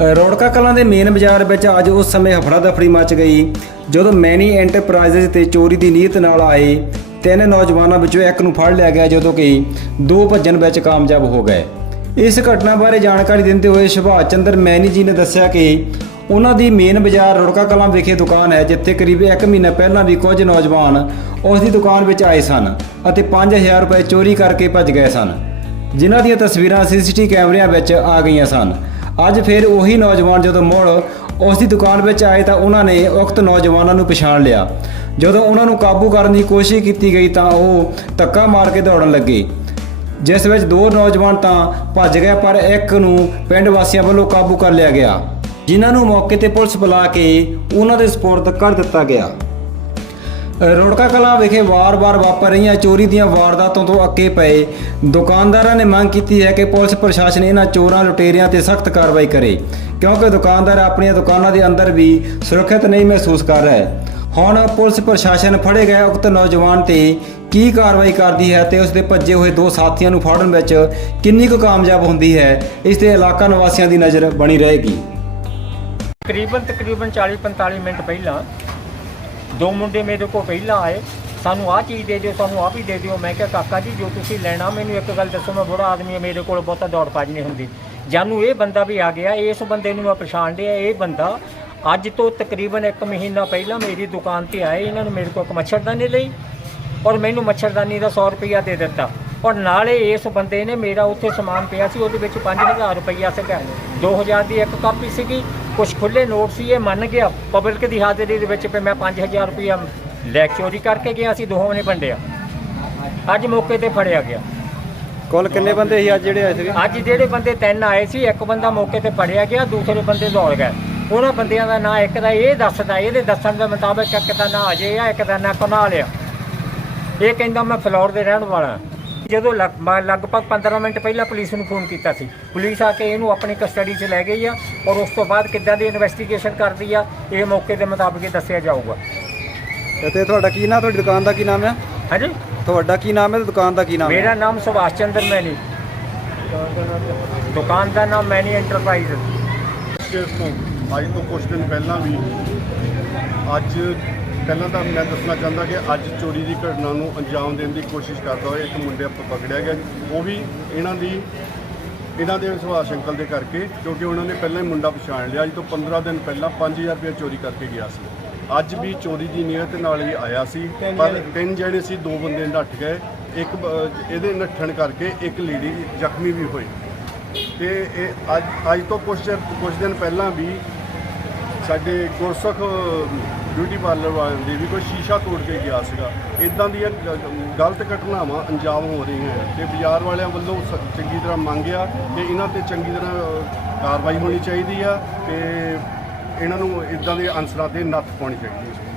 ਅ, ਰੌੜਕਾ ਕਲਾਂ ਦੇ ਮੇਨ ਬਾਜ਼ਾਰ ਵਿੱਚ ਅੱਜ ਉਸ ਸਮੇਂ ਹਫੜਾ ਦਫੜੀ ਮਚ ਗਈ ਜਦੋਂ ਮੈਨੀ ਐਂਟਰਪ੍ਰਾਈਜ਼ਸ ਤੇ ਚੋਰੀ ਦੀ ਨੀਅਤ ਨਾਲ ਆਏ। ਤਿੰਨ ਨੌਜਵਾਨਾਂ ਵਿੱਚੋਂ ਇੱਕ ਨੂੰ ਫੜ ਲਿਆ ਗਿਆ ਜਦੋਂ ਕਿ ਦੋ ਭੱਜਣ ਵਿੱਚ ਕਾਮਯਾਬ ਹੋ ਗਏ। ਇਸ ਘਟਨਾ ਬਾਰੇ ਜਾਣਕਾਰੀ ਦਿੰਦੇ ਹੋਏ ਸੁਭਾਸ਼ ਚੰਦਰ ਮੈਨੀ ਜੀ ਨੇ ਦੱਸਿਆ ਕਿ ਉਹਨਾਂ ਦੀ ਮੇਨ ਬਾਜ਼ਾਰ ਰੁੜਕਾ ਕਲਾਂ ਵਿਖੇ ਦੁਕਾਨ ਹੈ ਜਿੱਥੇ ਕਰੀਬ 1 ਮਹੀਨਾ ਪਹਿਲਾਂ ਵੀ ਕੁਝ ਨੌਜਵਾਨ ਉਸ ਦੀ ਦੁਕਾਨ ਵਿੱਚ ਆਏ ਸਨ ਅਤੇ 5000 ਰੁਪਏ ਚੋਰੀ ਕਰਕੇ ਭੱਜ ਗਏ ਸਨ ਜਿਨ੍ਹਾਂ ਦੀਆਂ ਤਸਵੀਰਾਂ ਸੀਸੀਟੀ ਕੈਮਰਿਆਂ ਵਿੱਚ ਆ ਗਈਆਂ ਸਨ। ਅੱਜ ਫਿਰ ਉਹੀ ਨੌਜਵਾਨ ਜਦੋਂ ਮੁੜ ਉਸ ਦੀ ਦੁਕਾਨ ਵਿੱਚ ਆਏ ਤਾਂ ਉਹਨਾਂ ਨੇ ਉਕਤ ਨੌਜਵਾਨਾਂ ਨੂੰ ਪਛਾਣ ਲਿਆ। ਜਦੋਂ ਉਹਨਾਂ ਨੂੰ ਕਾਬੂ ਕਰਨ ਦੀ ਕੋਸ਼ਿਸ਼ ਕੀਤੀ ਗਈ ਤਾਂ ਉਹ ਧੱਕਾ ਮਾਰ ਕੇ ਦੌੜਨ ਲੱਗੇ। ਜਿਸ ਵਿੱਚ ਦੋ ਨੌਜਵਾਨ ਤਾਂ ਭੱਜ ਗਏ, ਪਰ ਇੱਕ ਨੂੰ ਪਿੰਡ ਵਾਸੀਆਂ ਵੱਲੋਂ ਕਾਬੂ ਕਰ ਲਿਆ ਗਿਆ, ਜਿਨ੍ਹਾਂ ਨੂੰ ਮੌਕੇ ਤੇ ਪੁਲਿਸ ਬੁਲਾ ਕੇ ਉਹਨਾਂ ਦੇ ਸਪੁਰਦ ਕਰ ਦਿੱਤਾ ਗਿਆ। ਰੋੜਕਾ ਕਲਾਂ ਵਿਖੇ ਵਾਰ-ਵਾਰ ਵਾਪਰ ਰਹੀਆਂ ਚੋਰੀ ਦੀਆਂ ਵਾਰਦਾਤਾਂ ਤੋਂ ਅੱਕੇ ਪਏ ਦੁਕਾਨਦਾਰਾਂ ਨੇ ਮੰਗ ਕੀਤੀ ਹੈ ਕਿ ਪੁਲਿਸ ਪ੍ਰਸ਼ਾਸਨ ਇਹਨਾਂ ਚੋਰਾਂ, ਲੁਟੇਰਿਆਂ ਤੇ ਸਖਤ ਕਾਰਵਾਈ ਕਰੇ, ਕਿਉਂਕਿ ਦੁਕਾਨਦਾਰ ਆਪਣੀਆਂ ਦੁਕਾਨਾਂ ਦੇ ਅੰਦਰ ਵੀ ਸੁਰੱਖਿਅਤ ਨਹੀਂ ਮਹਿਸੂਸ ਕਰ ਰਿਹਾ। ਹੈ ਹੁਣ ਪੁਲਿਸ ਪ੍ਰਸ਼ਾਸਨ ਫੜੇ ਗਏ ਉਕਤ ਨੌਜਵਾਨ ਤੇ ਕੀ ਕਾਰਵਾਈ ਕਰਦੀ ਹੈ ਤੇ ਉਸ ਦੇ ਭੱਜੇ ਹੋਏ ਦੋ ਸਾਥੀਆਂ ਨੂੰ ਫੜਨ ਵਿੱਚ ਕਿੰਨੀ ਕੁ ਕਾਮਯਾਬ ਹੁੰਦੀ ਹੈ, ਇਸ ਤੇ ਇਲਾਕਾ ਨਿਵਾਸੀਆਂ ਦੀ ਨਜ਼ਰ ਬਣੀ ਰਹੇਗੀ। ਤਕਰੀਬਨ ਤਕਰੀਬਨ 40 45 ਮਿੰਟ ਪਹਿਲਾਂ ਦੋ ਮੁੰਡੇ ਮੇਰੇ ਕੋਲ ਪਹਿਲਾਂ ਆਏ, ਸਾਨੂੰ ਆਹ ਚੀਜ਼ ਦੇ ਦਿਓ, ਸਾਨੂੰ ਆਹ ਵੀ ਦੇ ਦਿਓ। ਮੈਂ ਕਿਹਾ, ਕਾਕਾ ਜੀ, ਜੋ ਤੁਸੀਂ ਲੈਣਾ, ਮੈਨੂੰ ਇੱਕ ਗੱਲ ਦੱਸੋ, ਮੈਂ ਬੁੜਾ ਆਦਮੀ ਹਾਂ, ਮੇਰੇ ਕੋਲ ਬਹੁਤਾ ਦੌੜ ਭੱਜ ਨਹੀਂ ਹੁੰਦੀ। ਜਾਨੂੰ ਇਹ ਬੰਦਾ ਵੀ ਆ ਗਿਆ, ਇਸ ਬੰਦੇ ਨੂੰ ਮੈਂ ਪਛਾਣ ਲਿਆ, ਇਹ ਬੰਦਾ ਅੱਜ ਤੋਂ ਤਕਰੀਬਨ 1 ਮਹੀਨਾ ਪਹਿਲਾਂ ਮੇਰੀ ਦੁਕਾਨ ਤੇ ਆਏ, ਇਹਨਾਂ ਨੂੰ ਮੇਰੇ ਕੋਲ ਇੱਕ ਮੱਛਰਦਾਨੀ ਲਈ ਔਰ ਮੈਨੂੰ ਮੱਛਰਦਾਨੀ ਦਾ 100 ਰੁਪਇਆ ਦੇ ਦਿੱਤਾ। ਔਰ ਨਾਲੇ ਇਸ ਬੰਦੇ ਨੇ ਮੇਰਾ ਉੱਥੇ ਸਮਾਨ ਪਿਆ ਸੀ, ਉਹਦੇ ਵਿੱਚ 5000 ਰੁਪਇਆ ਸੀਗਾ। 2000 ਦੀ ਇੱਕ ਕਾਪੀ ਸੀਗੀ ਕੁਝ ਖੁੱਲੇ ਨੋਟ ਸੀ ਇਹ ਮੰਨ ਗਿਆ। ਪਬਲਿਕ ਦੀ ਹਾਜ਼ਰੀ ਦੇ ਵਿੱਚ ਵੀ ਮੈਂ 5000 ਰੁਪਇਆ ਲੈ ਚੋਰੀ ਕਰਕੇ ਗਿਆ ਸੀ ਦੋਹਾਂ ਨੇ ਵੰਡਿਆ। ਅੱਜ ਮੌਕੇ ਤੇ ਫੜਿਆ ਗਿਆ। ਕੁੱਲ ਕਿੰਨੇ ਬੰਦੇ ਸੀ ਅੱਜ ਜਿਹੜੇ ਆਏ ਸੀਗੇ? ਅੱਜ ਜਿਹੜੇ ਬੰਦੇ ਤਿੰਨ ਆਏ ਸੀ ਇੱਕ ਬੰਦਾ ਮੌਕੇ ਤੇ ਫੜਿਆ ਗਿਆ ਦੂਸਰੇ ਬੰਦੇ ਦੌੜ ਗਏ। ਉਹਨਾਂ ਬੰਦਿਆਂ ਦਾ ਨਾਂ ਇੱਕ ਦਾ ਇਹ ਦੱਸਦਾ ਇਹਦੇ ਦੱਸਣ ਦੇ ਮੁਤਾਬਕ ਇੱਕ ਦਾ ਨਾਂ ਅਜੇ ਆ ਇੱਕ ਦਾ ਨਾਂ ਕੁਨਾਲ ਆ। ਇਹ ਕਹਿੰਦਾ ਮੈਂ ਫਲੋਰ ਦੇ ਰਹਿਣ ਵਾਲਾ। ਜਦੋਂ ਲਗਭਗ 15 ਮਿੰਟ ਪਹਿਲਾਂ ਪੁਲਿਸ ਨੂੰ ਫੋਨ ਕੀਤਾ ਸੀ। ਪੁਲਿਸ ਆ ਕੇ ਇਹਨੂੰ ਆਪਣੀ ਕਸਟਡੀ 'ਚ ਲੈ ਗਈ ਆ। ਔਰ ਉਸ ਤੋਂ ਬਾਅਦ ਕਿੱਦਾਂ ਦੀ ਇਨਵੈਸਟੀਗੇਸ਼ਨ ਕਰਦੀ ਆ ਇਹ ਮੌਕੇ ਦੇ ਮੁਤਾਬਕ ਹੀ ਦੱਸਿਆ ਜਾਊਗਾ। ਤੇ ਤੁਹਾਡਾ ਕੀ ਨਾਮ ਤੁਹਾਡੀ ਦੁਕਾਨ ਦਾ ਕੀ ਨਾਮ ਹੈ ਹਾਂਜੀ? ਤੁਹਾਡਾ ਕੀ ਨਾਮ ਹੈ ਤੇ ਦੁਕਾਨ ਦਾ ਕੀ ਨਾਮ ਮੇਰਾ ਨਾਮ ਸੁਭਾਸ਼ ਚੰਦਰ ਮੈਨੀ। ਦੁਕਾਨ ਦਾ ਨਾਮ ਮੈਨੀ ਐਂਟਰਪ੍ਰਾਈਜ਼ ਕੇਸ ਤੋਂ ਅੱਜ ਤੋਂ ਕੁਝ ਦਿਨ ਪਹਿਲਾਂ ਵੀ ਅੱਜ ਪਹਿਲਾਂ ਤਾਂ ਮੈਂ ਦੱਸਣਾ ਚਾਹੁੰਦਾ ਕਿ ਅੱਜ ਚੋਰੀ ਦੀ ਘਟਨਾ ਨੂੰ ਅੰਜਾਮ ਦੇਣ ਦੀ ਕੋਸ਼ਿਸ਼ ਕਰਦਾ ਹੋਇਆ ਇੱਕ ਮੁੰਡੇ ਪ- ਪਕੜਿਆ ਗਿਆ। ਉਹ ਵੀ ਇਹਨਾਂ ਦੀ ਇਹਨਾਂ ਦੇ ਸੁਭਾਸ਼ ਅੰਕਲ ਦੇ ਕਰਕੇ ਕਿਉਂਕਿ ਉਹਨਾਂ ਨੇ ਪਹਿਲਾਂ ਹੀ ਮੁੰਡਾ ਪਛਾਣ ਲਿਆ। ਅੱਜ ਤੋਂ 15 ਦਿਨ ਪਹਿਲਾਂ 5000 ਰੁਪਏ ਚੋਰੀ ਕਰਕੇ ਗਿਆ ਸੀ। ਅੱਜ ਵੀ ਚੋਰੀ ਦੀ ਨੀਅਤ ਨਾਲ ਹੀ ਆਇਆ ਸੀ। ਪਰ ਤਿੰਨ ਜਣੇ ਸੀ ਦੋ ਬੰਦੇ ਨੱਠ ਗਏ। ਇੱਕ ਇਹਦੇ ਨੱਠਣ ਕਰਕੇ ਇੱਕ ਲੇਡੀ ਜ਼ਖਮੀ ਵੀ ਹੋਈ। ਤੇ ਇਹ ਅੱਜ ਅੱਜ ਤੋਂ ਕੁਝ ਕੁਝ ਦਿਨ ਪਹਿਲਾਂ ਵੀ ਸਾਡੇ ਗੁਰਸੁਖ ਬਿਊਟੀ ਪਾਰਲਰ ਵਾਲਿਆਂ ਦੀ ਵੀ ਕੋਈ ਸ਼ੀਸ਼ਾ ਤੋੜ ਕੇ ਗਿਆ ਸੀਗਾ। ਇਦਾਂ ਦੀਆਂ ਗਲਤ ਘਟਨਾਵਾਂ ਅੰਜਾਮ ਹੋ ਰਹੀਆਂ ਤੇ ਬਾਜ਼ਾਰ ਵਾਲਿਆਂ ਵੱਲੋਂ ਸ- ਚੰਗੀ ਤਰ੍ਹਾਂ ਮੰਗਿਆ ਕਿ ਇਹਨਾਂ ਤੇ ਚੰਗੀ ਤਰ੍ਹਾਂ ਕਾਰਵਾਈ ਹੋਣੀ ਚਾਹੀਦੀ ਆ ਤੇ ਇਹਨਾਂ ਨੂੰ ਇਦਾਂ ਦੇ ਅਨਸਰਾਂ ਤੇ ਨੱਥ ਪਾਉਣੀ ਚਾਹੀਦੀ ਹੈ